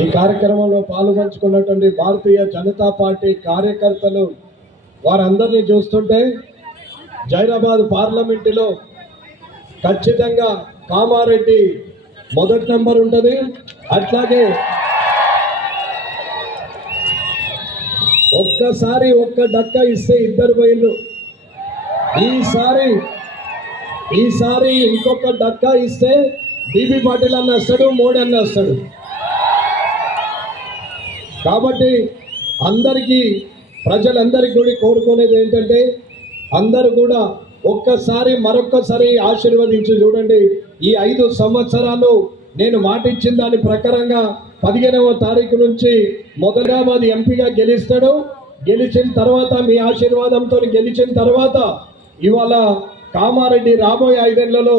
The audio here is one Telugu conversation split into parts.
ఈ కార్యక్రమంలో పాల్గొంచుకున్నటువంటి భారతీయ జనతా పార్టీ కార్యకర్తలు వారందరినీ చూస్తుంటే జైరాబాద్ పార్లమెంటులో ఖచ్చితంగా కామారెడ్డి మొదటి నెంబర్ ఉంటుంది. అట్లాగే ఒక్కసారి ఒక్క డక్క ఇస్తే ఇద్దరు పోయిళ్ళు ఈసారి ఈసారి ఇంకొక డక్క ఇస్తే బీబీ పాటిల్ అన్న వస్తాడు మోడీ అన్న వస్తాడు. కాబట్టి అందరికీ ప్రజలందరికీ కూడా కోరుకునేది ఏంటంటే అందరూ కూడా ఒక్కసారి మరొక్కసారి ఆశీర్వదించి చూడండి. ఈ ఐదు సంవత్సరాలు నేను మాటిచ్చిన దాని ప్రకారంగా పదిహేనవ తారీఖు నుంచి మొదలాబాద్ ఎంపీగా గెలుస్తాడు. గెలిచిన తర్వాత మీ ఆశీర్వాదంతో గెలిచిన తర్వాత ఇవాళ కామారెడ్డి రాబోయే ఐదేళ్ళలో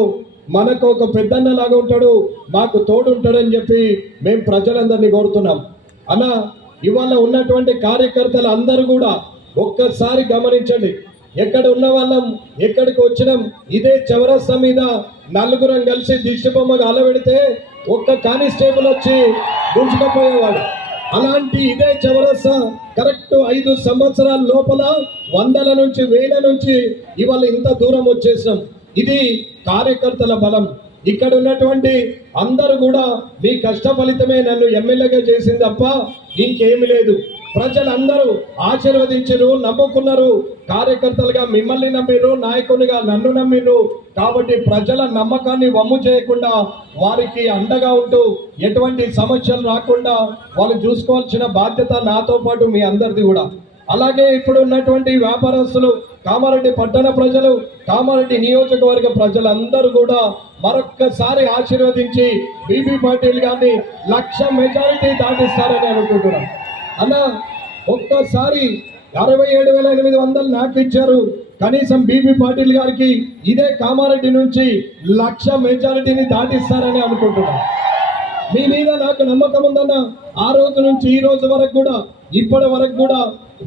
మనకు ఒక పెద్దన్నలాగా ఉంటాడు మాకు తోడు ఉంటాడని చెప్పి మేము ప్రజలందరినీ కోరుతున్నాం. అలా ఇవాళ ఉన్నటువంటి కార్యకర్తలు అందరూ కూడా ఒక్కసారి గమనించండి. ఎక్కడ ఉన్న వాళ్ళం ఎక్కడికి వచ్చినాం ఇదే చౌరస్తా మీద నలుగురం కలిసి దిష్టిబొమ్మగా అలవెడితే ఒక్క కానిస్టేబుల్ వచ్చి గుంజుకపోయేవాడు. అలాంటి ఇదే చౌరస్తా కరెక్ట్ ఐదు సంవత్సరాల లోపల వందల నుంచి వేల నుంచి ఇవాళ ఇంత దూరం వచ్చేసినాం. ఇది కార్యకర్తల బలం. ఇక్కడ ఉన్నటువంటి అందరూ కూడా మీ కష్ట ఫలితమే నన్ను ఎమ్మెల్యేగా చేసింది తప్ప ఇంకేమి లేదు. ప్రజలందరూ ఆశీర్వదించరు నమ్ముకున్నారు. కార్యకర్తలుగా మిమ్మల్ని నమ్మిరు నాయకునిగా నన్ను నమ్మిరు కాబట్టి ప్రజల నమ్మకాన్ని వమ్ము చేయకుండా వారికి అండగా ఉంటూ ఎటువంటి సమస్యలు రాకుండా వాళ్ళు చూసుకోవాల్సిన బాధ్యత నాతో పాటు మీ అందరిది కూడా. అలాగే ఇప్పుడు ఉన్నటువంటి వ్యాపారస్తులు కామారెడ్డి పట్టణ ప్రజలు కామారెడ్డి నియోజకవర్గ ప్రజలందరూ కూడా మరొక్కసారి ఆశీర్వదించి బీబీ పాటిల్ గారిని లక్ష మెజారిటీ దాటిస్తారని అనుకుంటున్నాం. అన్న ఒక్కసారి అరవై ఏడు వేల ఎనిమిది వందలు నాకు ఇచ్చారు. కనీసం బీబీ పాటిల్ గారికి ఇదే కామారెడ్డి నుంచి లక్ష మెజారిటీని దాటిస్తారని అనుకుంటున్నాం. మీ మీద నాకు నమ్మకం ఉందన్న ఆ రోజు నుంచి ఈ రోజు వరకు కూడా ఇప్పటి వరకు కూడా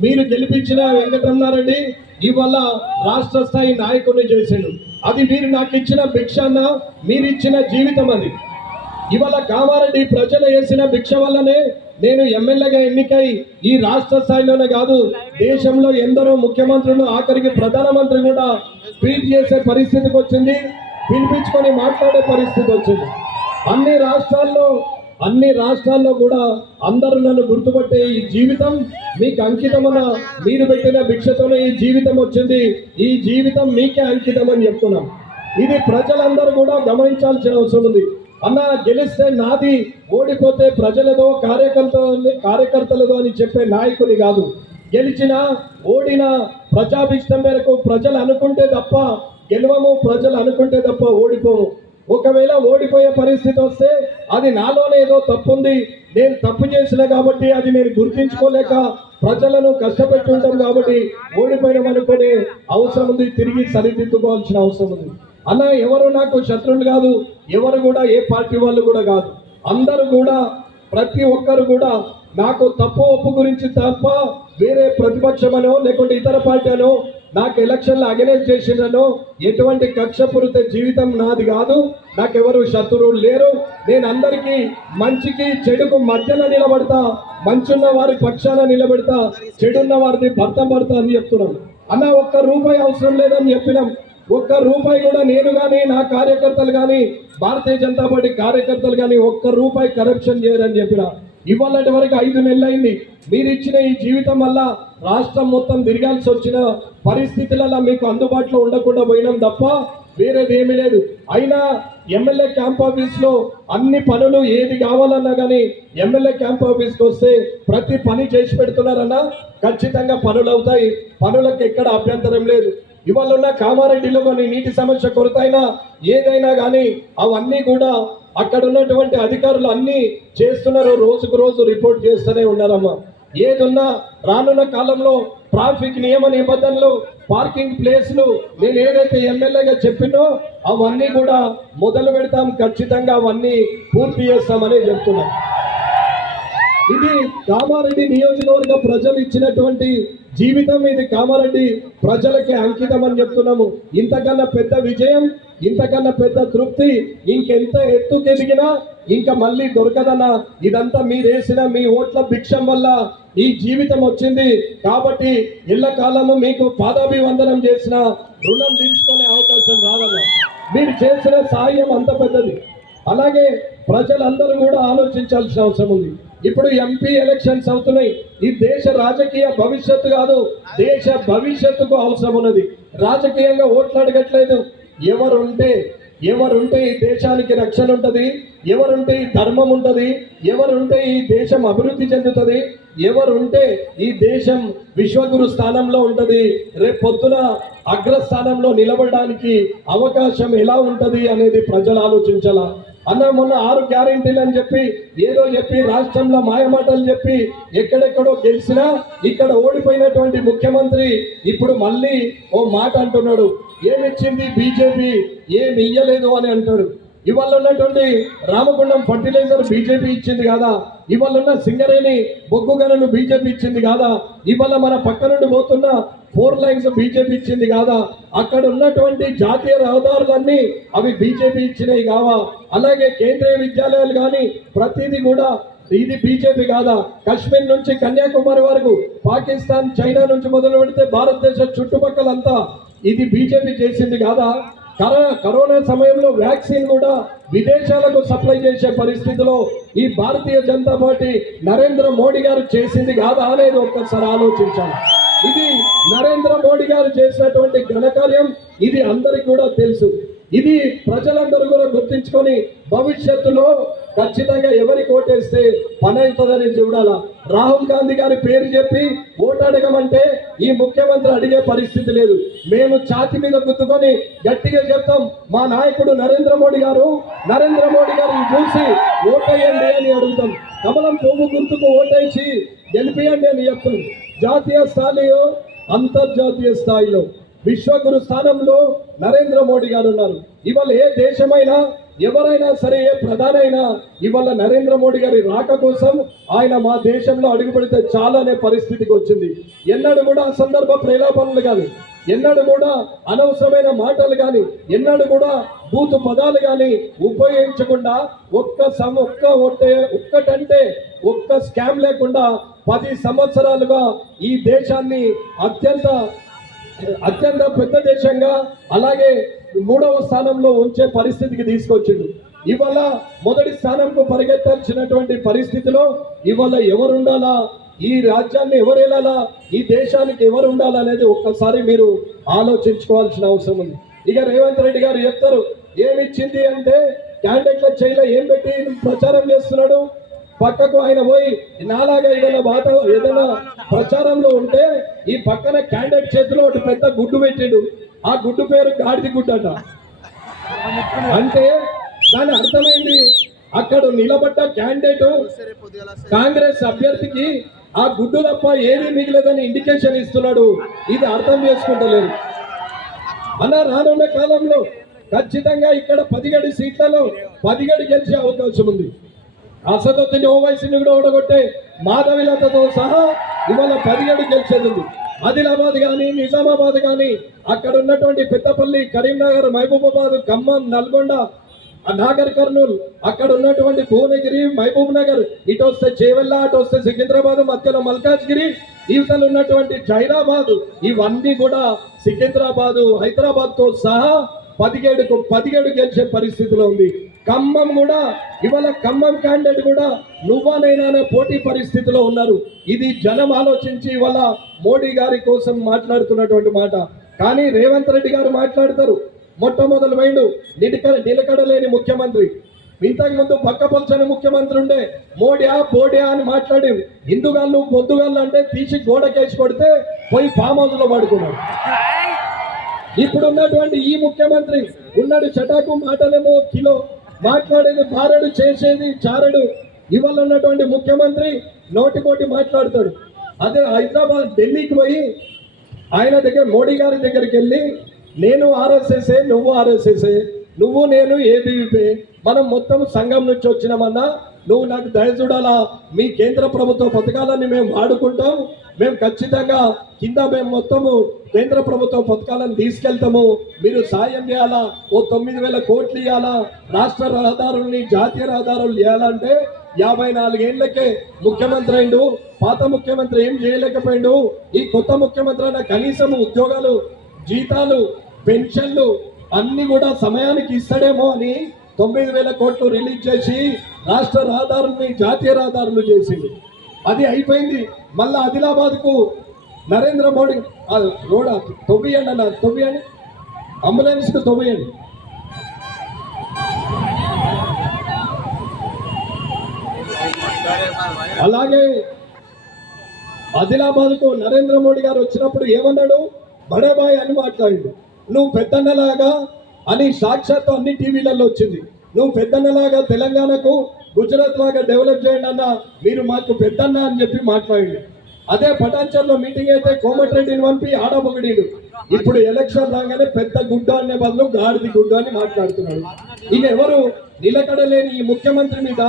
మీరు గెలిపించిన వెంకటరమణారెడ్డి ఇవాళ రాష్ట్ర స్థాయి నాయకుడిని చేశాడు అది మీరు నాకు ఇచ్చిన భిక్ష అన్న మీరు ఇచ్చిన జీవితం అది. ఇవాళ కామారెడ్డి ప్రజలు వేసిన భిక్ష వల్లనే నేను ఎమ్మెల్యేగా ఎన్నికై ఈ రాష్ట్ర స్థాయిలోనే కాదు దేశంలో ఎందరో ముఖ్యమంత్రులు ఆఖరికి ప్రధానమంత్రి కూడా ట్వీట్ చేసే పరిస్థితికి వచ్చింది పిలిపించుకొని మాట్లాడే పరిస్థితి వచ్చింది. అన్ని రాష్ట్రాల్లో అన్ని రాష్ట్రాల్లో కూడా అందరూ నన్ను గుర్తుపట్టే ఈ జీవితం మీకు అంకితమన మీరు పెట్టిన భిక్షతోనే ఈ జీవితం వచ్చింది. ఈ జీవితం మీకే అంకితం అని చెప్తున్నాం. ఇది ప్రజలందరూ కూడా గమనించాల్సిన అవసరం ఉంది. అన్న గెలిస్తే నాది ఓడిపోతే ప్రజలదో కార్యకర్త కార్యకర్తలదో అని చెప్పే నాయకుని కాదు. గెలిచిన ఓడిన ప్రజాభిష్టం మేరకు ప్రజలు అనుకుంటే తప్ప గెలవము ప్రజలు అనుకుంటే తప్ప ఓడిపోము. ఒకవేళ ఓడిపోయే పరిస్థితి వస్తే అది నాలోనే ఏదో తప్పు ఉంది నేను తప్పు చేసిన కాబట్టి అది నేను గుర్తించుకోలేక ప్రజలను కష్టపెట్టి ఉంటాం కాబట్టి ఓడిపోయినాం అనుకునే అవసరం ఉంది. తిరిగి సరిదిద్దుకోవాల్సిన అవసరం ఉంది. అన్న ఎవరు నాకు శత్రువులు కాదు. ఎవరు కూడా ఏ పార్టీ వాళ్ళు కూడా కాదు. అందరూ కూడా ప్రతి ఒక్కరు కూడా నాకు తప్పు ఒప్పు గురించి తప్ప వేరే ప్రతిపక్షమనో లేకుంటే ఇతర పార్టీ అనో నాకు ఎలక్షన్లు అగెనెస్ట్ చేసినను ఎటువంటి కక్షపూరిత జీవితం నాది కాదు. నాకెవరు శత్రువులు లేరు. నేను అందరికీ మంచికి చెడుకు మధ్యలో నిలబడతా మంచున్న వారి పక్షాన నిలబెడతా చెడున్న వారిని భర్త భర్త అని చెప్తున్నాను. అన్న ఒక్క రూపాయి అవసరం లేదని చెప్పినాం. ఒక్క రూపాయి కూడా నేను కానీ నా కార్యకర్తలు కానీ భారతీయ జనతా పార్టీ కార్యకర్తలు కానీ ఒక్క రూపాయి కరప్షన్ చేయరని చెప్పినా. ఇవాళటి వరకు ఐదు నెలలైంది. మీరు ఇచ్చిన ఈ జీవితం వల్ల రాష్ట్రం మొత్తం తిరగాల్సి వచ్చిన పరిస్థితులలో మీకు అందుబాటులో ఉండకుండా పోయినాం తప్ప వేరేది ఏమీ లేదు. అయినా ఎమ్మెల్యే క్యాంప్ ఆఫీస్లో అన్ని పనులు ఏది కావాలన్నా కానీ ఎమ్మెల్యే క్యాంప్ ఆఫీస్కి వస్తే ప్రతి పని చేసి పెడుతున్నారన్నా ఖచ్చితంగా పనులు అవుతాయి. పనులకు ఎక్కడ అభ్యంతరం లేదు. ఇవాళ ఉన్న కామారెడ్డిలో కొన్ని నీటి సమస్య కొరత అయినా ఏదైనా కానీ అవన్నీ కూడా అక్కడ ఉన్నటువంటి అధికారులు అన్నీ చేస్తున్నారు. రోజుకు రోజు రిపోర్ట్ చేస్తూనే ఉన్నారమ్మా. ఏదున్నా రానున్న కాలంలో ట్రాఫిక్ నియమ నిబంధనలు పార్కింగ్ ప్లేస్లు నేను ఏదైతే ఎమ్మెల్యేగా చెప్పినో అవన్నీ కూడా మొదలు పెడతాం. ఖచ్చితంగా అవన్నీ పూర్తి చేస్తామని చెప్తున్నాం. ఇది కామారెడ్డి నియోజకవర్గ ప్రజలు ఇచ్చినటువంటి జీవితం. ఇది కామారెడ్డి ప్రజలకి అంకితం అని చెప్తున్నాము. ఇంతకన్నా పెద్ద విజయం ఇంతకన్నా పెద్ద తృప్తి ఇంకెంత ఎత్తుకెదిగినా ఇంకా మళ్ళీ దొరకదన్నా ఇదంతా మీరేసిన మీ ఓట్ల భిక్షం వల్ల ఈ జీవితం వచ్చింది. కాబట్టి ఎల్లకాలము మీకు పాదాభివందనం చేసిన రుణం తీసుకునే అవకాశం రాదన్న. మీరు చేసిన సాయం అంత పెద్దది. అలాగే ప్రజలందరూ కూడా ఆలోచించాల్సిన అవసరం ఉంది. ఇప్పుడు ఎంపీ ఎలక్షన్స్ అవుతున్నాయి. ఈ దేశ రాజకీయ భవిష్యత్తు కాదు దేశ భవిష్యత్తుకు అవసరం ఉన్నది. రాజకీయంగా ఓట్లు అడగట్లేదు. ఎవరుంటే ఎవరుంటే ఈ దేశానికి రక్షణ ఉంటుంది ఎవరుంటే ఈ ధర్మం ఉంటుంది ఎవరుంటే ఈ దేశం అభివృద్ధి చెందుతుంది ఎవరుంటే ఈ దేశం విశ్వగురు స్థానంలో ఉంటుంది రేపు పొద్దున అగ్రస్థానంలో నిలబడడానికి అవకాశం ఎలా ఉంటుంది అనేది ప్రజలు ఆలోచించాల? అన్న మొన్న ఆరు గ్యారంటీలు అని చెప్పి ఏదో చెప్పి రాష్ట్రంలో మాయమాటలు చెప్పి ఎక్కడెక్కడో గెలిచినా ఇక్కడ ఓడిపోయినటువంటి ముఖ్యమంత్రి ఇప్పుడు మళ్ళీ ఓ మాట అంటున్నాడు ఏమిచ్చింది బీజేపీ? ఏమి ఇయ్యలేదు అని అంటాడు. ఇవాళ ఉన్నటువంటి రామగుండం ఫర్టిలైజర్ బీజేపీ ఇచ్చింది కాదా? ఇవాళ ఉన్న సింగరేణి బొగ్గు గనులు బీజేపీ ఇచ్చింది కాదా? ఇవాళ మన పక్క నుండి పోతున్న ఫోర్ లైన్స్ బీజేపీ ఇచ్చింది కాదా? అక్కడ ఉన్నటువంటి జాతీయ రహదారులన్నీ అవి బీజేపీ ఇచ్చినవి కావా? అలాగే కేంద్రీయ విద్యాలయాలు కానీ ప్రతిదీ కూడా ఇది బీజేపీ కాదా? కాశ్మీర్ నుంచి కన్యాకుమారి వరకు పాకిస్తాన్ చైనా నుంచి మొదలు పెడితే భారతదేశ చుట్టుపక్కలంతా ఇది బీజేపీ చేసింది కాదా? కరో- కరోనా సమయంలో వ్యాక్సిన్ కూడా విదేశాలకు సప్లై చేసే పరిస్థితిలో ఈ భారతీయ జనతా పార్టీ నరేంద్ర మోడీ గారు చేసింది కాదా అనేది ఒక్కసారి ఆలోచించాలి. ఇది నరేంద్ర మోడీ గారు చేసినటువంటి ఘనకార్యం ఇది అందరికి కూడా తెలుసు. ఇది ప్రజలందరూ కూడా గుర్తించుకొని భవిష్యత్తులో ఖచ్చితంగా ఎవరికి ఓటేస్తే పని అవుతుందని చూడాలా? రాహుల్ గాంధీ గారి పేరు చెప్పి ఓటు అడగమంటే ఈ ముఖ్యమంత్రి అడిగే పరిస్థితి లేదు. మేము ఛాతి మీద గుద్దుకొని గట్టిగా చెప్తాం మా నాయకుడు నరేంద్ర మోడీ గారు నరేంద్ర మోడీ గారిని చూసి ఓటేయండి అని అడుగుతాం. కమలం పువ్వు గుర్తుకు ఓటేసి గెలిపియండి అని చెప్తాం. జాతీయ స్థాయిలో అంతర్జాతీయ స్థాయిలో విశ్వగురు స్థానంలో నరేంద్ర మోడీ గారు ఉన్నారు. ఇవాళ ఏ దేశమైనా ఎవరైనా సరే ఏ ప్రధానైనా ఇవాళ నరేంద్ర మోడీ గారి రాక కోసం ఆయన మా దేశంలో అడుగు పెడితే చాలా అనే పరిస్థితికి వచ్చింది. ఎన్నడూ కూడా సందర్భ ప్రేలాపనలు కానీ ఎన్నడూ కూడా అనవసరమైన మాటలు కానీ ఎన్నడూ కూడా బూతు పదాలు కానీ ఉపయోగించకుండా ఒక్క సమ ఒక్క ఒట్టే ఒక్కటంటే ఒక్క స్కామ్ లేకుండా పది సంవత్సరాలుగా ఈ దేశాన్ని అత్యంత అత్యంత పెద్ద దేశంగా అలాగే మూడవ స్థానంలో ఉంచే పరిస్థితికి తీసుకొచ్చిండు. ఇవాళ మొదటి స్థానంకు పరిగెత్తాల్సినటువంటి పరిస్థితిలో ఇవాళ ఎవరు ఉండాలా ఈ రాజ్యాన్ని ఎవరు వెళ్ళాలా ఈ దేశానికి ఎవరు ఉండాలా అనేది ఒక్కసారి మీరు ఆలోచించుకోవాల్సిన అవసరం ఉంది. ఇక రేవంత్ రెడ్డి గారు చెప్తారు ఏమిచ్చింది అంటే క్యాండిడేట్ల చేయిలో ఏం పెట్టి ప్రచారం చేస్తున్నాడు? పక్కకు ఆయన పోయి నాలాగా ఏదైనా వాత ఏదైనా ప్రచారంలో ఉంటే ఈ పక్కన క్యాండిడేట్ చేతిలో ఒకటి పెద్ద గుడ్డు పెట్టాడు. ఆ గుడ్డు పేరు గాడిది గుడ్డు అట. అంటే దాని అర్థమైంది అక్కడ నిలబడ్డ క్యాండిడేట్ కాంగ్రెస్ అభ్యర్థికి ఆ గుడ్డు తప్ప ఏమీ మిగిలేదని ఇండికేషన్ ఇస్తున్నాడు. ఇది అర్థం చేసుకుంటలేదు అన్న రానున్న కాలంలో ఖచ్చితంగా ఇక్కడ పదిహేడు సీట్లలో పదిహేడు గెలిచే అవకాశం ఉంది. అసదుద్దీన్ ఓవైసీని కూడా ఓడగొట్టే మాధవిలతతో సహా ఇవాళ పదిహేడు గెలిచేది ఉంది. ఆదిలాబాద్ కానీ నిజామాబాద్ కానీ అక్కడ ఉన్నటువంటి పెద్దపల్లి కరీంనగర్ మహబూబాబాద్ ఖమ్మం నల్గొండ నాగర్ కర్నూల్ అక్కడ ఉన్నటువంటి భువనగిరి మహబూబ్ నగర్ ఇటు వస్తే చేవెల్ల అటు వస్తే సికింద్రాబాద్ మధ్యలో మల్కాజ్గిరి ఇవతలు ఉన్నటువంటి జైరాబాద్ ఇవన్నీ కూడా సికింద్రాబాదు హైదరాబాద్తో సహా పదిహేడుకు పదిహేడు గెలిచే పరిస్థితిలో ఉంది. ఖమ్మం కూడా ఇవాళ ఖమ్మం క్యాండిడేట్ కూడా నువ్వానైనా పోటీ పరిస్థితిలో ఉన్నారు. ఇది జనం ఆలోచించి ఇవాళ మోడీ గారి కోసం మాట్లాడుతున్నటువంటి మాట. కానీ రేవంత్ రెడ్డి గారు మాట్లాడతారు. మొట్టమొదలు మైండు నిలకడ నిలకడలేని ముఖ్యమంత్రి. ఇంతకు ముందు పక్కపల్చని ముఖ్యమంత్రి ఉండే మోడియా బోడియా అని మాట్లాడి హిందుగాళ్ళు పొద్దుగాళ్ళు అంటే తీసి గోడకేసి కొడితే పోయి ఫామ్ హౌస్లో పడుకున్నాడు. ఇప్పుడు ఉన్నటువంటి ఈ ముఖ్యమంత్రి ఉన్నాడు చటాకు మాటలేమో కిలో. మాట్లాడేది భారడు చేసేది చారడు. ఇవాళ ఉన్నటువంటి ముఖ్యమంత్రి నోటిపోటి మాట్లాడతాడు. అదే హైదరాబాద్ ఢిల్లీకి పోయి ఆయన దగ్గర మోడీ గారి దగ్గరికి వెళ్ళి నేను ఆర్ఎస్ఎస్ఏ నువ్వు ఆర్ఎస్ఎస్ఏ నువ్వు నేను ఏబీవీపీ మనం మొత్తం సంఘం నుంచి వచ్చినామన్నా నువ్వు నాకు దయ చూడాలా? మీ కేంద్ర ప్రభుత్వ పథకాలన్నీ మేము వాడుకుంటాం. మేము ఖచ్చితంగా కింద మేము మొత్తము కేంద్ర ప్రభుత్వ పథకాలను తీసుకెళ్తాము. మీరు సాయం చేయాలా? ఓ తొమ్మిది వేల కోట్లు ఇవ్వాలా రాష్ట్ర రహదారుల్ని జాతీయ రహదారులు ఇవ్వాలంటే యాభై నాలుగేళ్ళకే ముఖ్యమంత్రి అయిండు. పాత ముఖ్యమంత్రి ఏం చేయలేకపోయిండు. ఈ కొత్త ముఖ్యమంత్రి అయినా కనీసం ఉద్యోగాలు జీతాలు పెన్షన్లు అన్ని కూడా సమయానికి ఇస్తాడేమో అని తొమ్మిది వేల కోట్లు రిలీజ్ చేసి రాష్ట్ర రహదారుల్ని జాతీయ రహదారులు చేసింది. అది అయిపోయింది. మళ్ళా ఆదిలాబాద్కు నరేంద్ర మోడీ రోడ్ తొవ్వియండి అన్న తొవ్వియండి అంబులెన్స్కు తొవ్వియండి అలాగే ఆదిలాబాద్కు నరేంద్ర మోడీ గారు వచ్చినప్పుడు ఏమన్నాడు? బడేబాయ్ అని మాట్లాడాడు. నువ్వు పెద్దన్నలాగా అని సాక్షాత్తు అన్ని టీవీలలో వచ్చింది. నువ్వు పెద్దన్నలాగా తెలంగాణకు గుజరాత్ లాగా డెవలప్ చేయండి అన్న మీరు మాకు పెద్దన్న అని చెప్పి మాట్లాడి అదే పటాన్చర్లో మీటింగ్ అయితే కోమటిరెడ్డిని పంపి ఆడబొగడీడు ఇప్పుడు ఎలక్షన్ రాగానే పెద్ద గుడ్డ అనే బదులు గాడిది గుడ్డ అని మాట్లాడుతున్నాడు. ఇక ఎవరు నిలకడలేని ఈ ముఖ్యమంత్రి మీద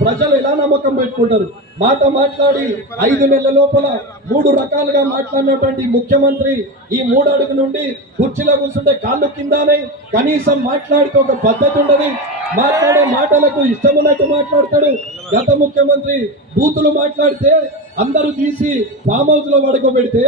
ప్రజలు ఎలా నమ్మకం పెట్టుకుంటారు? మాట మాట్లాడి ఐదు నెలల లోపల మూడు రకాలుగా మాట్లాడినటువంటి ముఖ్యమంత్రి ఈ మూడు అడుగు నుండి కుర్చీలో కూర్చుంటే కాళ్ళు కిందనే కనీసం మాట్లాడితే ఒక పద్ధతి ఉండదు. మాట్లాడే మాటలకు ఇష్టమున్నట్టు మాట్లాడతాడు. గత ముఖ్యమంత్రి బూతులు మాట్లాడితే అందరూ తీసి ఫామ్ హౌస్లో పడుకోబెడితే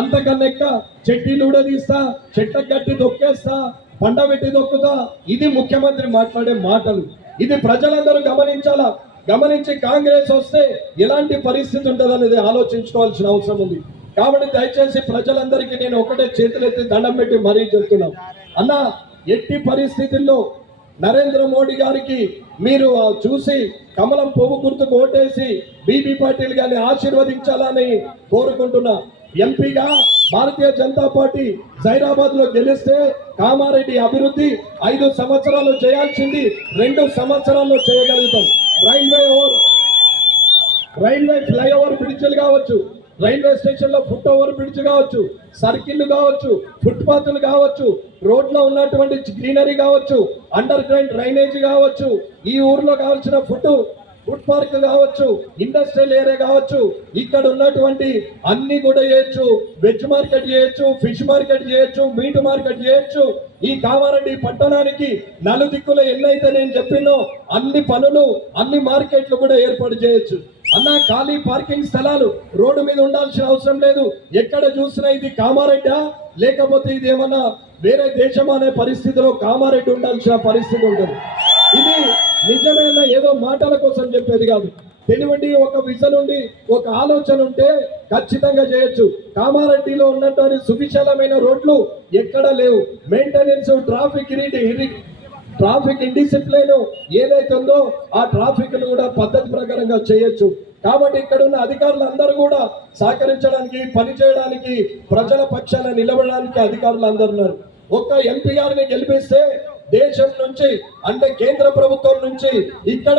అంతకన్నా ఎక్క చెట్టీలు తీస్తా చెట్ల గట్టి దొక్కేస్తా పండ పెట్టి దొక్కుతా ఇది ముఖ్యమంత్రి మాట్లాడే మాటలు. ఇది ప్రజలందరూ గమనించాలా? గమనించి కాంగ్రెస్ వస్తే ఎలాంటి పరిస్థితి ఉంటుంది అనేది ఆలోచించుకోవాల్సిన అవసరం ఉంది. కాబట్టి దయచేసి ప్రజలందరికీ నేను ఒకటే చేతులెత్తి దండం పెట్టి మరీ చెప్తున్నాను అన్న ఎట్టి పరిస్థితుల్లో నరేంద్ర మోడీ గారికి మీరు చూసి కమలం పువ్వు గుర్తుకు ఓటేసి బీబీ పాటిల్ గారిని ఆశీర్వదించాలని కోరుకుంటున్నా. ఎంపీగా భారతీయ జనతా పార్టీ జైరాబాద్లో గెలిస్తే కామారెడ్డి అభివృద్ధి ఐదు సంవత్సరాలు చేయాల్సింది రెండు సంవత్సరాల్లో చేయగలుగుతాం. రైల్వే ఓవర్ రైల్వే ఫ్లైఓవర్ బ్రిడ్జ్లు కావచ్చు రైల్వే స్టేషన్లో ఫుట్ ఓవర్ బ్రిడ్జ్ కావచ్చు సర్కిల్ కావచ్చు ఫుట్పాత్లు కావచ్చు రోడ్లో ఉన్నటువంటి గ్రీనరీ కావచ్చు అండర్ గ్రౌండ్ డ్రైనేజ్ కావచ్చు ఈ ఊర్లో కావాల్సిన ఫుడ్ ఫుడ్ పార్క్ కావచ్చు ఇండస్ట్రియల్ ఏరియా కావచ్చు ఇక్కడ ఉన్నటువంటి అన్ని కూడా చేయొచ్చు. వెజ్ మార్కెట్ చేయొచ్చు ఫిష్ మార్కెట్ చేయొచ్చు మీట్ మార్కెట్ చేయొచ్చు. ఈ కామారెడ్డి పట్టణానికి నలుదిక్కుల ఎన్నైతే నేను చెప్పినో అన్ని పనులు అన్ని మార్కెట్లు కూడా ఏర్పాటు చేయొచ్చు. అన్న ఖాళీ పార్కింగ్ స్థలాలు రోడ్డు మీద ఉండాల్సిన అవసరం లేదు. ఎక్కడ చూసినా ఇది కామారెడ్డా? లేకపోతే ఇది ఏమన్నా వేరే దేశం అనే పరిస్థితిలో కామారెడ్డి ఉండాల్సిన పరిస్థితి ఉంటుంది. ఇది నిజమైన ఏదో మాటల కోసం చెప్పేది కాదు. తెలివండి ఒక విజన్ ఉండి ఒక ఆలోచన ఉంటే ఖచ్చితంగా చేయొచ్చు. కామారెడ్డిలో ఉన్నటువంటి సువిశాలమైన రోడ్లు ఎక్కడ లేవు. మెయింటెనెన్స్ ట్రాఫిక్ ఇరిటి ట్రాఫిక్ ఇండిసిప్లైన్ ఏదైతే ఉందో ఆ ట్రాఫిక్ను కూడా పద్ధతి ప్రకారంగా చేయొచ్చు. కాబట్టి ఇక్కడ ఉన్న అధికారులు అందరూ కూడా సహకరించడానికి పని చేయడానికి ప్రజల పక్షాన నిలబడడానికి అధికారులు అందరు ఉన్నారు. ఒక్క ఎంపీ గారిని గెలిపిస్తే దేశం నుంచి అంటే కేంద్ర ప్రభుత్వం నుంచి ఇక్కడ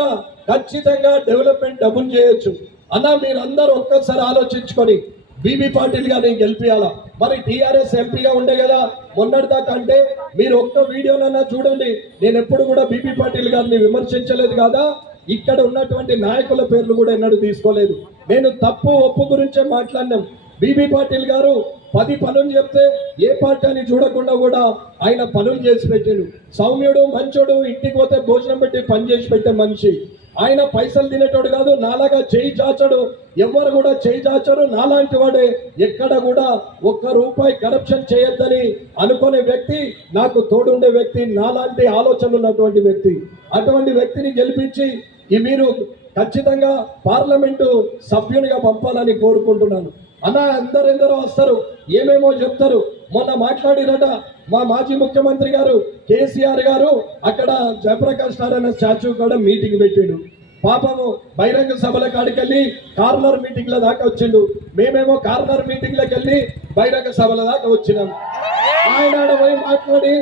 ఖచ్చితంగా డెవలప్మెంట్ డబుల్ చేయొచ్చు. అన్న మీరందరూ ఒక్కసారి ఆలోచించుకొని బీబీ పాటిల్ గారిని గెలిపియాలా? మరి టీఆర్ఎస్ ఎంపీగా ఉండే కదా మొన్నటిదాకా అంటే మీరు ఒక్క వీడియోనన్నా చూడండి. నేను ఎప్పుడు కూడా బీబీ పాటిల్ గారిని విమర్శించలేదు కదా? ఇక్కడ ఉన్నటువంటి నాయకుల పేర్లు కూడా ఎన్నడూ తీసుకోలేదు. నేను తప్పు ఒప్పు గురించే మాట్లాడినాం. బీబీ పాటిల్ గారు పది పనులు చెప్తే ఏ పార్టీ అని చూడకుండా కూడా ఆయన పనులు చేసి పెట్టాడు. సౌమ్యుడు మంచోడు ఇంటికి పోతే భోజనం పెట్టి పని చేసి పెట్టే మనిషి. ఆయన పైసలు తినేటోడు కాదు నాలాగా చేయి చాచడు. ఎవరు కూడా చేయి చాచరు నాలాంటి వాడే. ఎక్కడ కూడా ఒక్క రూపాయి కరప్షన్ చేయొద్దని అనుకునే వ్యక్తి నాకు తోడుండే వ్యక్తి నాలాంటి ఆలోచనలు ఉన్నటువంటి వ్యక్తి. అటువంటి వ్యక్తిని గెలిపించి మీరు ఖచ్చితంగా పార్లమెంటు సభ్యునిగా పంపాలని కోరుకుంటున్నాను. అన్న ఎందరెందరో వస్తారు. ఏమేమో చెప్తారు? మొన్న మాట్లాడినట మా మాజీ ముఖ్యమంత్రి గారు కేసీఆర్ గారు అక్కడ జయప్రకాష్ నారాయణ స్టాచ్యూ కూడా మీటింగ్ పెట్టాడు. పాపము బహిరంగ సభల కాడికెళ్ళి కార్నర్ మీటింగ్ల దాకా వచ్చిండు. మేమేమో కార్నర్ మీటింగ్లకు వెళ్ళి బహిరంగ సభల దాకా వచ్చినాం. ఆయన ఆడ పోయి మాట్లాడి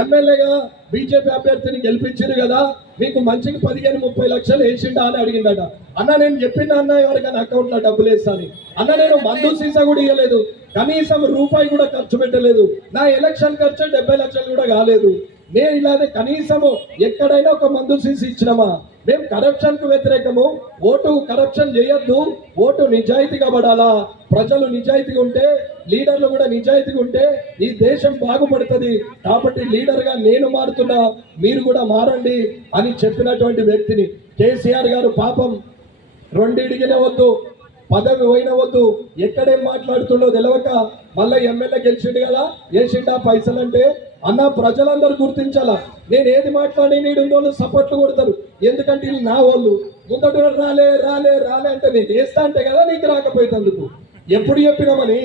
ఎమ్మెల్యేగా బీజేపీ అభ్యర్థిని గెలిపించారు కదా మీకు మంచికి పదిహేను ముప్పై లక్షలు వేసిండా అని అడిగిందట. అన్న నేను చెప్పిన అన్న ఎవరికైనా అకౌంట్లో డబ్బులు వేస్తాను అన్న నేను మందు సీసా కూడా ఇవ్వలేదు కనీసం రూపాయి కూడా ఖర్చు పెట్టలేదు. నా ఎలక్షన్ ఖర్చు డెబ్బై లక్షలు కూడా కాలేదు. నేను ఇలాగే కనీసము ఎక్కడైనా ఒక మందు సీసీ ఇచ్చినామా? మేము కరప్షన్కు వ్యతిరేకము. ఓటు కరప్షన్ చేయొద్దు. ఓటు నిజాయితీగా పడాలా? ప్రజలు నిజాయితీగా ఉంటే లీడర్లు కూడా నిజాయితీగా ఉంటే ఈ దేశం బాగుపడుతుంది. కాబట్టి లీడర్గా నేను మారుతున్నా మీరు కూడా మారండి అని చెప్పినటువంటి వ్యక్తిని. కేసీఆర్ గారు పాపం రెండిడిగిన వద్దు పదవి పోయినవద్దు ఎక్కడేం మాట్లాడుతుండో తెలవక మళ్ళీ ఎమ్మెల్యే గెలిచిండు కదా వేసిండా పైసలు అంటే అన్న ప్రజలందరూ గుర్తించాలా? నేను ఏది మాట్లాడి నీడు వాళ్ళు సపోర్ట్లు కొడతారు. ఎందుకంటే వీళ్ళు నా వాళ్ళు. ముందట రాలే రాలే రాలే అంటే నేను వేస్తా అంటే కదా నీకు రాకపోయేందుకు ఎప్పుడు చెప్పినామని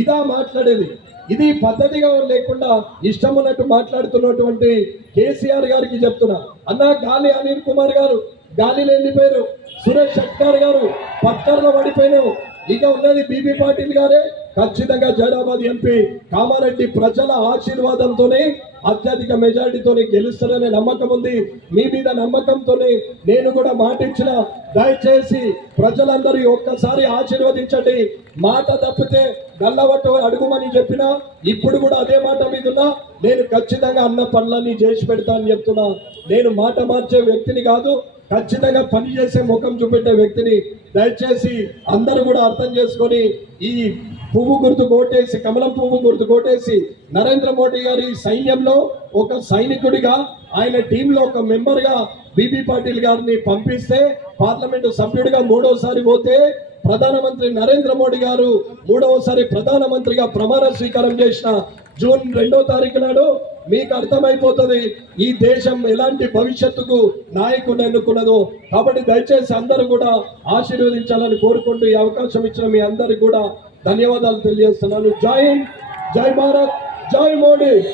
ఇదా మాట్లాడేది. ఇది పద్ధతిగా లేకుండా ఇష్టం ఉన్నట్టు మాట్లాడుతున్నటువంటి కేసీఆర్ గారికి చెప్తున్నా. అన్నా గాలి అనిల్ కుమార్ గారు గాలిలో వెళ్ళిపోయారు సురేష్ షట్కార్ గారు పక్కర్లో పడిపోయినావు. ఇక ఉన్నది బీబీ పాటిల్ గారే ఖచ్చితంగా జైరాబాద్ ఎంపీ కామారెడ్డి ప్రజల ఆశీర్వాదంతోనే అత్యధిక మెజారిటీతోనే గెలుస్తారనే నమ్మకం ఉంది. మీ మీద నమ్మకంతోనే నేను కూడా మాట ఇచ్చిన దయచేసి ప్రజలందరూ ఒక్కసారి ఆశీర్వదించండి. మాట తప్పితే గల్లవట్టు అడుగుమని చెప్పిన ఇప్పుడు కూడా అదే మాట మీద నేను ఖచ్చితంగా అన్న పనులన్నీ చేసి పెడతా అని చెప్తున్నా. నేను మాట మార్చే వ్యక్తిని కాదు ఖచ్చితంగా పని చేసే ముఖం చూపెట్టే వ్యక్తిని. దయచేసి అందరూ కూడా అర్థం చేసుకొని ఈ పువ్వు గుర్తు కోటేసి కమలం పువ్వు గుర్తు కోటేసి నరేంద్ర మోడీ గారి సైన్యంలో ఒక సైనికుడిగా ఆయన టీంలో ఒక మెంబర్గా బీబీ పాటిల్ గారిని పంపిస్తే పార్లమెంటు సభ్యుడిగా మూడోసారి పోతే ప్రధానమంత్రి నరేంద్ర మోడీ గారు మూడవసారి ప్రధానమంత్రిగా ప్రమాణ స్వీకారం చేసిన జూన్ రెండో తారీఖు నాడు మీకు అర్థమైపోతుంది ఈ దేశం ఎలాంటి భవిష్యత్తుకు నాయకుడు ఎన్నుకున్నదో. కాబట్టి దయచేసి అందరూ కూడా ఆశీర్వదించాలని కోరుకుంటూ ఈ అవకాశం ఇచ్చిన మీ అందరికి కూడా ధన్యవాదాలు తెలియజేస్తున్నాను. జై హింద్ జై భారత్ జై మోడీ.